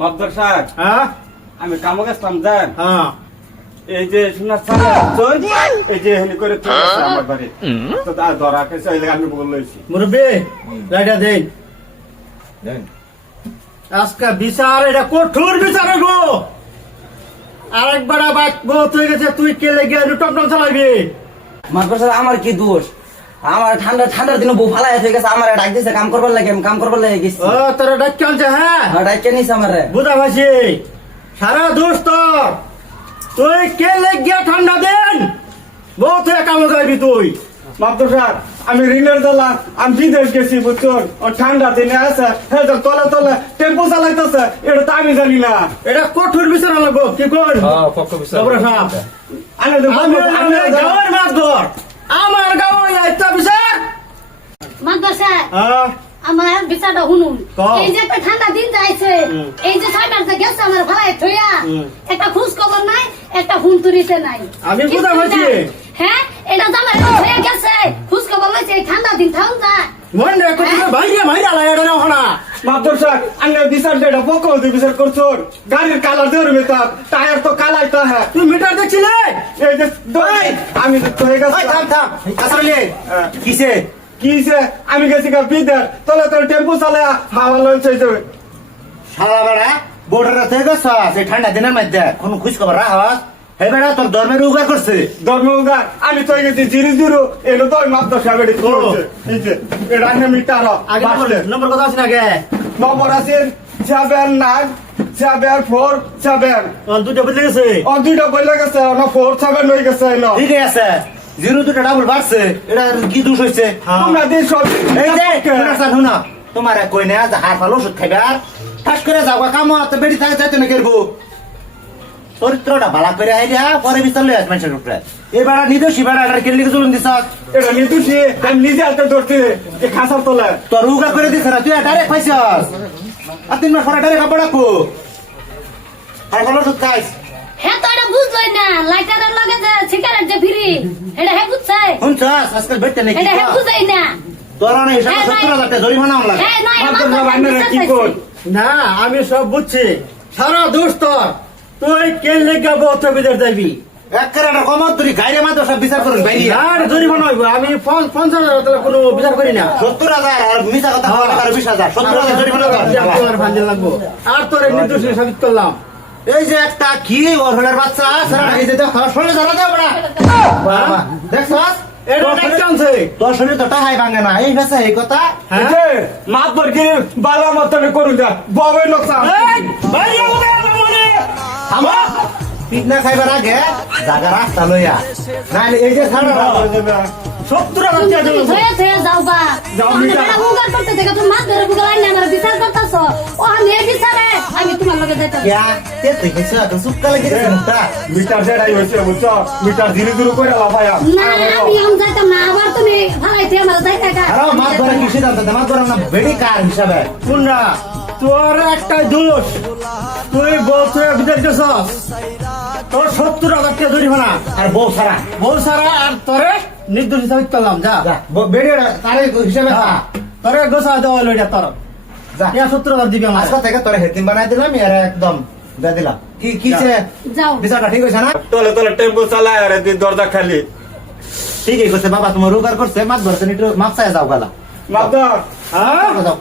মাদ্দার সাহেব হ্যাঁ? আমি কামে গেছিলাম দেন হ্যাঁ। এই যে সোনার চালা এই যে হেনি করে চলে আসছে আমার বাড়ি। তো তা ধরা খেয়েছে ওই লেগে আমি বল লইছি। মুরব্বী রাইটা দেন। আজকে বিচার এটা কঠোর বিচার গো। আরেকবার বাইক বহুত হয়ে গেছে তুই কে লেগে টমটম চালাবি মাদ্রাস স্যার আমার কি দোষ? আমার ঠান্ডা ঠান্ডার দিনে বউ ফালাই হয়ে গেছে আমার ডাক দিছে কাম করবার লাগে আমি কাম করবার লাগে গেছি। ও তোর ডাক চলছে হ্যাঁ? ডাক কে নিছে আমার? বুঝা ভাসি সারা দোষ তোর তুই কে লেগে ঠান্ডা দেন? বহুত হয়ে কামে যাবি তুই। মাদ্দার সাহেব আমি ঋণের দলা আমি বিদেশ গেছি ও ঠান্ডা দিনে আছে হ্যাঁ তো তলে তলে টেম্পো চালাইতেছে এটা তো আমি জানি না। এটা কঠোর বিচার লাগবো কি কর? খবর সাহেব আমি তো আমি বলব, আমি আমি গাঁয়ের মাছ ধর আমার গাঁয়ে একটা বিচার মাদ্রাসা হ্যাঁ আমার বিচারটা শুনুন। এই যে একটা ঠান্ডা দিন যাইছে এই যে ছয়টার যে গেছে আমার ভালাই থইয়া একটা খোঁজ খবর নাই একটা ফোন তুলিতে নাই। আমি বুঝা হ্যাঁ? এটা তো আমার হয়ে গেছে। খোঁজ খবর লইছে এই ঠান্ডা দিন থাকুন যা। মন রে কত ভাইরে মাইরা লাই এটা না হনা? মাদ্দার সাহেব আমি বিচার এটা পক্ষ হতে বিচার করছ গাড়ির কালার দেওয়ার মেতাব টায়ার তো কালাই তো হ্যাঁ। তুই মিটার দেখছিলে? এই যে দই, আমি তো হয়ে গেছে। থাম থাম। আসলে হ্যাঁ। কিসে? কি হইছে? আমি গেছি গা বিদের। তলে তোর টেম্পু চালায় হাওয়া লইছে যাবে। শালা বেড়া বোর্ডার থেকে গেছ এই ঠান্ডা দিনের মধ্যে কোন খুশ খবর রাখস হে বেড়া তোর ধর্মের উগার করছে। ধর্মগা আমি তো গেছি জিরো জিরো এলো তো করছে এই যে এটা মিটার আগে নম্বর কথা আছে না আগে? নম্বর আছে seven nine seven four seven দুটো বদলে গেছে? ও দুইটা বইলে গেছে ফোর সেভেন হয়ে গেছে না ঠিক আছে। জিরো দুটো ডাবল বাড়ছে এটা কি দোষ হয়েছে তোমরা দিয়ে সব এই যে শোনা তোমার কই না যে হার ফালো ওষুধ খাইবে আর ঠাস করে যাও কাম তো বেড়ি থাকে যাইতে না করব চরিত্রটা ভালো করে আইডিয়া পরে বিচার লই আস মানুষের উপরে। এবার নিদোষী বেড়া এটা কেলি চলুন দিস এটা নিতুছি আমি নিজে হাতে ধরছি যে খাসার তোলে তোর উগা করে দিছ না তুই ডাইরেক্ট পাইছস? আর তিন মাস পরে ডাইরেক্ট কাপড় রাখো আর ভালো ওষুধ খাইস। হ্যাঁ তো এটা বুঝলই না লাইটারের লগে যে সিগারেট যে ফ্রি এটা হ্যাঁ বুঝছে শুনছস? আজকাল বেটে নাকি এটা হ্যাঁ বুঝাই না। তোর না হিসাবে হ্যাঁ, সত্তর হাজার টাকা জরিমানা লাগে হ্যাঁ না মাত্র সব আইনারা কি কর? না আমি সব বুঝছি। সারা দোষ তোর তুই কে লেগা বহুত বিদেশ যাবি তুই গাইরে মাত্র সব বিচার করুন বাইরে। আর জরিমানা হইব। আমি পঞ্চাশ হাজার কোনো বিচার করি না। সত্তর হাজার আর মিশা কথা আর বিশ হাজার। সত্তর হাজার জরিমানা লাগবো। আর তোর নির্দোষ সাবিত করলাম। এই যে একটা কি? অরহলের বাচ্চা সারা এই যে দেখো শরীরে ধরা দেও বড়া এটা দেখছস হ্যাঁ? বালা মতনে করুন যা। ববে লোকসান আমা পিকনা খাইবার আগে জায়গা রাস্তা লইয়া। নাইলে এই যে ছাড়া সত্তর হাজার যাও বা। যাও, বুগার করতে দেখে তুমি মাছ ধরে আমার বিচার করতেছ। ও আমি বিচারে তোমার লগে যাইতাম ইয়া, তে তুই কিছু একটা সুক্কা লেগে গেছে মুখটা। মিটার যেটাই হয়েছে বুঝছ? মিটার ধীরে ধীরে করে লাফায়া। না আমি আম যাইতাম না আবার তুমি ভালাইতে আমার যাইতে গা আরও মাছ ধরে কৃষি দাম তো ধরে না বেড়ি কার হিসাবে। শুনরা তোর একটাই দোষ। তুই বউ তুই বিদেশ গেছস। তোর সত্তর হাজার টাকা জরিমানা আর বউ সারা বউ সারা আর তোরে নির্দোষ হিসাবে করলাম যা। বেড়ি তারে হিসাবে। তোরে গোসা দেওয়া হলো এটা তোর। যা। সত্তর হাজার দিবি আমার আজকে থেকে তোরে হেতিম বানাই দিলাম এর একদম দিয়ে দিলাম কি কি যাও। বিচারটা ঠিক হয়েছে না? তলে তলে টেম্পো চালায় আর দরজা খালি। ঠিকই করছে বাবা তোমার রোগার করছে মাছ ধরছে একটু মাছ চাই যাও গালা। হ্যাঁ? যাও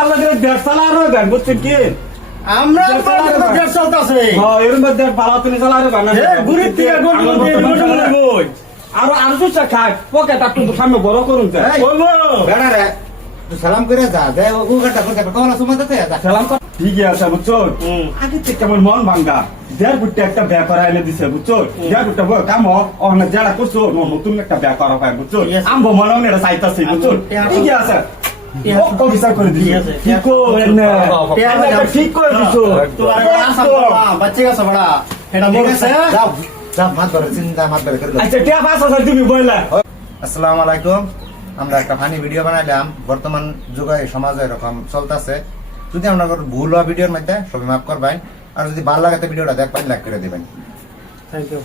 আল্লাহ দিয়ে দেড় সালা আরও দেন বুঝছেন কি? আমরা দেড় সালা হ্যাঁ এর মধ্যে বালা তুমি চালা আরও গুড়ির থেকে গন্ডি গন্ডি গন্ডি গন্ডি বই আরও আরও সুচা খাই পকেট একটু সামনে বড় করুন বেড়া রে। সালাম করে যা দে ও গুগাটা করতে তোমার সুমা দিতে যা সালাম কর। ঠিকই আছে বুঝছ? আগে থেকে কেমন মন ভাঙ্গা। দেড় গুটে একটা ব্যাপার আইলে দিছে বুঝছ? দেড় গুটে বই কাম অহনা যারা করছ নতুন একটা ব্যাপার হয় বুঝছ? আম্ব মনে হয় এটা চাইতাছি বুঝছ? ঠিকই আছে। Yes. ও কো বিচার করে দিছে। ঠিক করে নে ঠিক করে দিছো। তোমার আসাম বাচ্চা গেছে বড়া এটা বলছে। যাও যাও মাছ ধরে চিন্তা মাছ ধরে করে আচ্ছা টিয়া পাঁচ হাজার তুমি বললা আসসালামু আলাইকুম। আমরা একটা ফানি ভিডিও বানাইলাম। বর্তমান যুগে, সমাজে এরকম চলতেছে। যদি আপনার ভুল হওয়া ভিডিওর মধ্যে, সবই মাফ করবেন। আর যদি ভালো লাগে ভিডিওটা দেখবেন লাইক করে দেবেন। Thank you